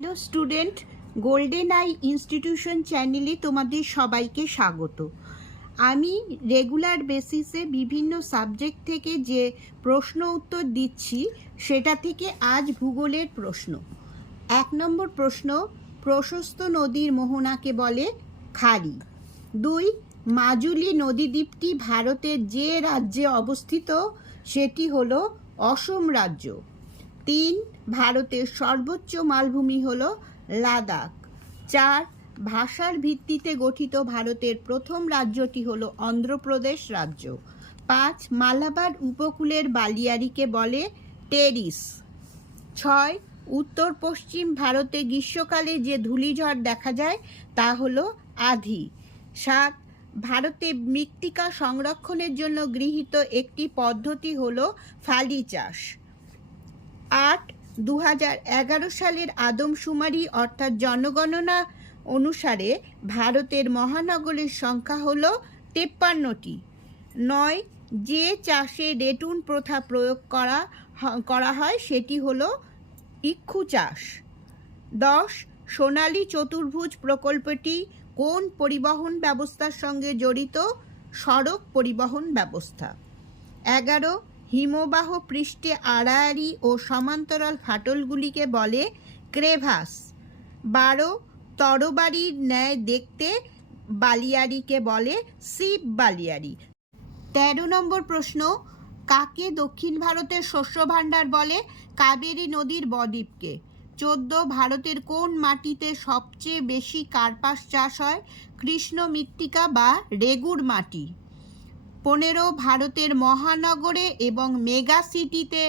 Hello student, golden I institution চ্যানেলে তোমাদের সবাইকে স্বাগত। আমি রেগুলার বেসিসে বিভিন্ন সাবজেক্ট থেকে যে প্রশ্ন উত্তর দিচ্ছি সেটা থেকে আজ ভূগোলের প্রশ্ন। 1 নম্বর প্রশ্ন, প্রশস্ত নদীর মোহনাকে বলে খাড়ি। 2, মাজুলি নদীদ্বীপটি ভারতের যে রাজ্যে অবস্থিত সেটি হলো অসম রাজ্য। 3, ভারতের সর্বোচ্চ মালভূমি হল লাদাখ। 4, ভাষার ভিত্তিতে গঠিত ভারতের প্রথম রাজ্যটি হল অন্ধ্রপ্রদেশ রাজ্য। 5, মালাবার উপকূলের বালিয়াড়িকে বলে টেরিস। 6, উত্তর পশ্চিম ভারতে গ্রীষ্মকালে যে ধূলিঝড় দেখা যায় তা হলো আধি। 7, ভারতে মৃত্তিকা সংরক্ষণের জন্য গৃহীত একটি পদ্ধতি হলো ফালি চাষ। 8, 2011 সালের আদমশুমারি অর্থাৎ জনগণনা অনুসারে ভারতের মহানগরের সংখ্যা হলো 53টি। 9, যে চাষে রেটুন প্রথা প্রয়োগ করা হয় সেটি হলো ইক্ষু চাষ। 10, সোনালী চতুর্ভুজ প্রকল্পটি কোন পরিবহন ব্যবস্থার সঙ্গে জড়িত? সড়ক পরিবহন ব্যবস্থা। 11, হিমবাহ পৃষ্ঠে আড়াআড়ি ও সমান্তরাল ফাটলগুলিকে বলে ক্রেভাস। 12, তরবারির ন্যায় দেখতে বালিয়াড়িকে বলে শিব বালিয়াড়ি। 13 নম্বর প্রশ্ন, কাকে দক্ষিণ ভারতের শস্য ভাণ্ডার বলে? কাবেরী নদীর বদ্বীপকে। 14, ভারতের কোন মাটিতে সবচেয়ে বেশি কার্পাস চাষ হয়? কৃষ্ণ মৃত্তিকা বা রেগুর মাটি। 15, ভারতের মহানগরে এবং মেগা সিটিতে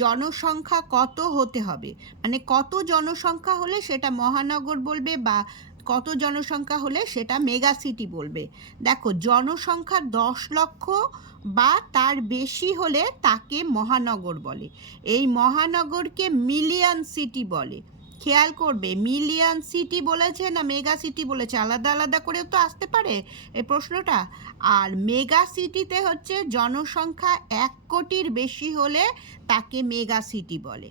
জনসংখ্যা কত হতে হবে? মানে কত জনসংখ্যা হলে সেটা মহানগর বলবে বা কত জনসংখ্যা হলে সেটা মেগা সিটি বলবে। দেখো, জনসংখ্যা 10 লক্ষ বা তার বেশি হলে তাকে মহানগর বলে। এই মহানগরকে মিলিয়ন সিটি বলে। খেয়াল করবে, মিলিয়ন সিটি বলেছে না মেগা সিটি বলেছে, আলাদা আলাদা করেও তো আসতে পারে এই প্রশ্নটা। আর মেগা সিটিতে হচ্ছে জনসংখ্যা 1 কোটির বেশি হলে তাকে মেগা সিটি বলে।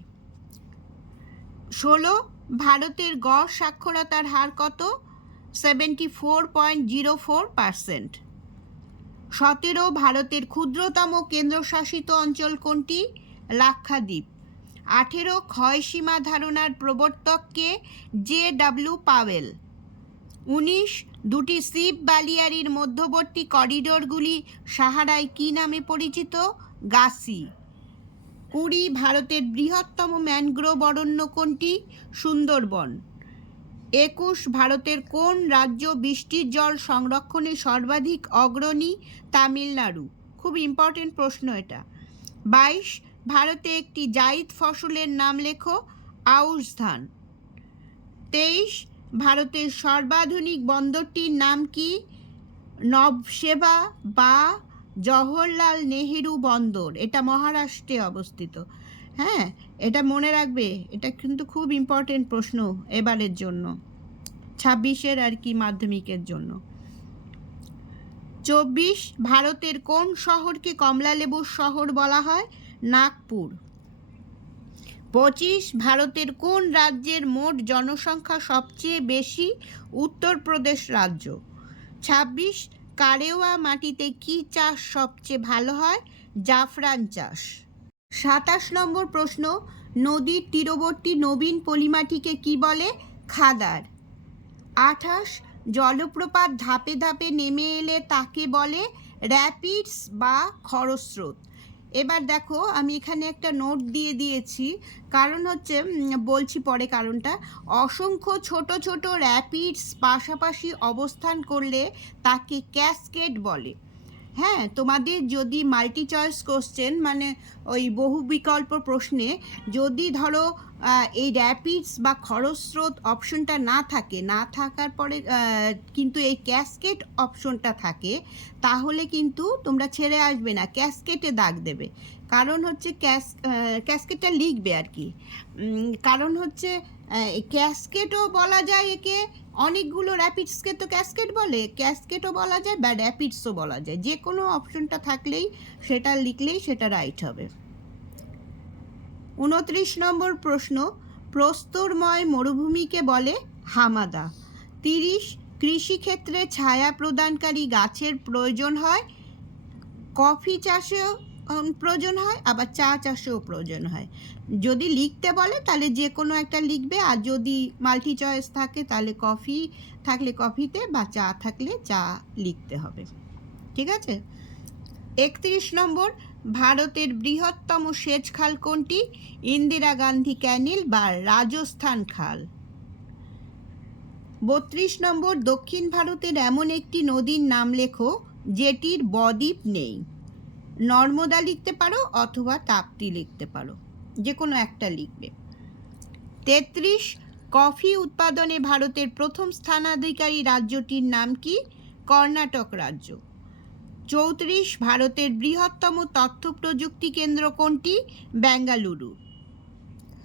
16, ভারতের গড় সাক্ষরতার হার কত? 74.04%। 17, ভারতের ক্ষুদ্রতম কেন্দ্রশাসিত অঞ্চল কোনটি? লাক্ষাদ্বীপ। 18, ক্ষয়সীমা ধারণার প্রবর্তক কে? JW Powell. 19, দুটি শিব বালিয়াড়ির মধ্যবর্তী করিডোরগুলি সাহারায় কী নামে পরিচিত? গাসি। 20, ভারতের বৃহত্তম ম্যানগ্রোভ অরণ্য কোনটি? সুন্দরবন। 21, ভারতের কোন রাজ্য বৃষ্টির জল সংরক্ষণে সর্বাধিক অগ্রণী? তামিলনাড়ু। খুব ইম্পর্টেন্ট প্রশ্ন এটা। 22, ভারতে একটি জাইদ ফসলের নাম লেখো। আউশ ধান। 23, ভারতের সর্বাধুনিক বন্দরটির নাম কি? নভসেবা বা জওহরলাল নেহেরু বন্দর। এটা মহারাষ্ট্রে অবস্থিত। হ্যাঁ, এটা মনে রাখবে, এটা কিন্তু খুব ইম্পর্টেন্ট প্রশ্ন এবারের জন্য, 26-এর আর কি মাধ্যমিকের জন্য। 24, ভারতের কোন শহরকে কমলালেবুর শহর বলা হয়? নাগপুর। 25, ভারতের কোন রাজ্যের মোট জনসংখ্যা সবচেয়ে বেশি? উত্তরপ্রদেশ রাজ্য। 26, কারেওয়া মাটিতে কি চাষ সবচেয়ে ভালো হয়? জাফরান চাষ। 27 নম্বর প্রশ্ন, নদীর তীরবর্তী নবীন পলিমাটিকে কি বলে? খাদার। 28, জলপ্রপাত ধাপে ধাপে নেমে এলে তাকে বলে র্যাপিডস বা খরস্রোত। এবার দেখো, আমি এখানে একটা নোট দিয়ে দিয়েছি, কারণ হচ্ছে বলছি পরে কারণটা। অসংখ্য ছোট ছোট র্যাপিডস পাশাপাশি অবস্থান করলে তাকে ক্যাসকেড বলে। হ্যাঁ, তোমাদের যদি মাল্টি চয়েস কোশ্চেন মানে ওই বহু বিকল্প প্রশ্নে যদি ধরো এই র্যাপিডস বা খরস্রোত অপশনটা না থাকার পরে কিন্তু এই ক্যাসকেড অপশনটা থাকে, তাহলে কিন্তু তোমরা ছেড়ে আসবে না, ক্যাসকেডে দাগ দেবে। কারণ হচ্ছে ক্যাসকেডটা লিখবে আর কি। কারণ হচ্ছে ক্যাসকেডও বলা যায় একে, অনেকগুলো র্যাপিডসকে তো ক্যাসকেড বলে, ক্যাসকেডও বলা যায় বা র্যাপিডসও বলা যায়, যে কোনো অপশনটা থাকলেই সেটা লিখলেই সেটা রাইট হবে। 29 নম্বর প্রশ্ন, প্রস্তরময় মরুভূমিকে বলে হামাদা। 30 কৃষিক্ষেত্রে ছায়া প্রদানকারী গাছের প্রয়োজন হয়, কফি চাষেও প্রয়োজন হয়, আবার চা চাষেও প্রয়োজন হয়। যদি লিখতে বলে তাহলে যে কোনো একটা লিখবে, আর যদি মাল্টি চয়েস থাকে তাহলে কফি থাকলে কফিতে বা চা থাকলে চা লিখতে হবে। ঠিক আছে। 31 নম্বর, ভারতের বৃহত্তম সেচ খাল কোনটি? ইন্দিরা গান্ধী ক্যানিল বা রাজস্থান খাল। 32 নম্বর, দক্ষিণ ভারতের এমন একটি নদীর নাম লেখো যেটির বদ্বীপ নেই। নর্মদা লিখতে পারো অথবা তাপ্তি লিখতে পারো, যে কোনো একটা লিখবে। 33, কফি উৎপাদনে ভারতের প্রথম স্থানাধিকারী রাজ্যটির নাম কি? কর্ণাটক রাজ্য। 34, ভারতের বৃহত্তম তথ্য প্রযুক্তি কেন্দ্র কোনটি? বেঙ্গালুরু।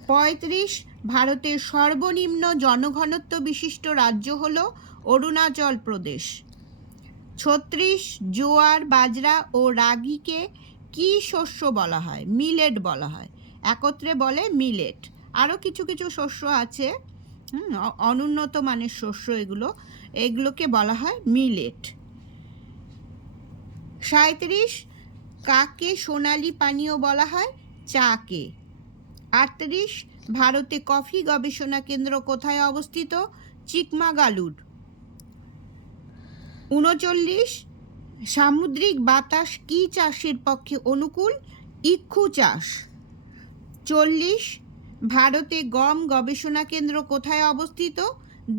35, ভারতের সর্বনিম্ন জনঘনত্ব বিশিষ্ট রাজ্য হল অরুণাচল প্রদেশ। 36, জোয়ার, বাজরা ও রাগিকে কি শস্য বলা হয়? মিলেট বলা হয়, একত্রে বলে মিলেট। আরও কিছু কিছু শস্য আছে, অনুন্নত মানের শস্য, এগুলোকে বলা হয় মিলেট। 37, কাকে সোনালী পানীয় বলা হয়? চাকে। 38, ভারতে কফি গবেষণা কেন্দ্র কোথায় অবস্থিত? চিকমাগালুর। 39, সামুদ্রিক বাতাস কি চাষের পক্ষে অনুকূল? ইক্ষু চাষ। 40, ভারতে গম গবেষণা কেন্দ্র কোথায় অবস্থিত?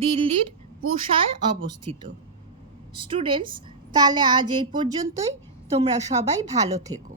দিল্লির পুসায় অবস্থিত। স্টুডেন্টস, তাহলে আজ এই পর্যন্তই। তোমরা সবাই ভালো থেকো।